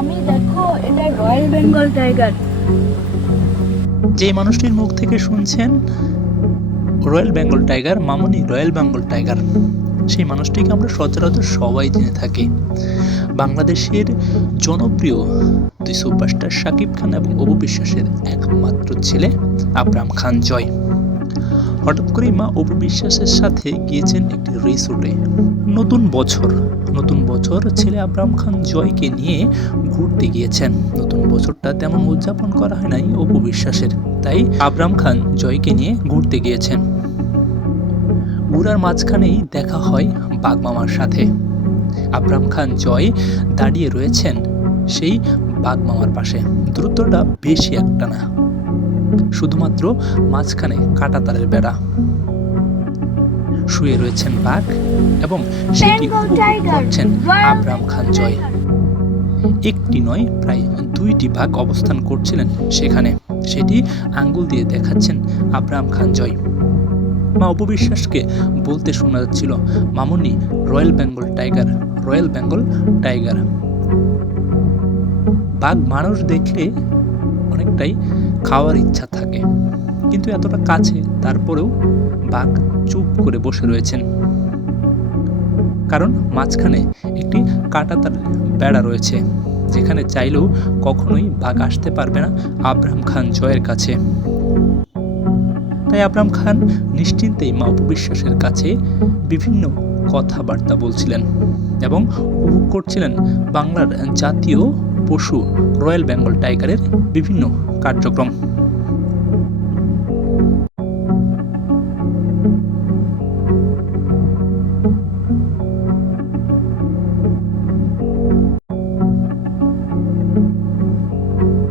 মামি দেখো, এটা রয়্যাল বেঙ্গল টাইগার যে মানুষটির মুখ থেকে শুনছেন royal Bengal tiger Mamoni royal Bengal tiger সেই মানুষটিকে আমরা সচরাচর সবাই জেনে থাকি। বাংলাদেশের জনপ্রিয় দুই সুপারস্টার শাকিব খান এবং অপু বিশ্বাসের একমাত্র ছেলে আবরাম খান জয়। হঠাৎ করেই মা অপু বিশ্বাসের সাথে গিয়েছেন একটি রিসোর্টে। নতুন বছর নতুন বছর ছেলে আবরাম খান জয়কে নিয়ে ঘুরতে গিয়েছেন। নতুন বছরটা তেমন উদযাপন করা হয় নাই অপু বিশ্বাসের তাই আবরাম খান জয়কে নিয়ে ঘুরতে গিয়েছেন। ঘুরার মাঝখানেই দেখা হয় বাগমামার সাথে। আবরাম খান জয় দাঁড়িয়ে রয়েছেন সেই বাগমামার পাশে। দূরত্বটা বেশি একটা না শুধুমাত্র মাঝখানে কাঁটাতারের বেড়া। শুয়ে রয়েছেন বাঘ এবং সেটি উপভোগ করছেন আবরাম খান জয়। একটি নয় প্রায় দুইটি বাঘ অবস্থান করছিলেন সেখানে। সেটি আঙ্গুল দিয়ে দেখাচ্ছেন আব্রাহাম খান জয়। মা অপবিশ্বাসকে বলতে শোনা যাচ্ছিল Mamuni royal Bengal tiger royal Bengal tiger. বাঘ মানুষ দেখলে অনেকটাই খাওয়ার ইচ্ছা থাকে। কিন্তু এতটা কাছে, তারপরেও বাঘ চুপ করে বসে রয়েছেন। কারণ মাঝখানে একটি কাঁটাতার বেড়া রয়েছে, যেখানে চাইলেও কখনোই বাঘ আসতে পারবে না আব্রাহাম খান জয়ের কাছে। তাই আব্রাহাম খান নিশ্চিন্তেই মা উপবিশ্বাসের কাছে বিভিন্ন কথাবার্তা বলছিলেন এবং উপভোগ করছিলেন বাংলার জাতীয় পশু রয়্যাল বেঙ্গল টাইগারের বিভিন্ন কার্যক্রম।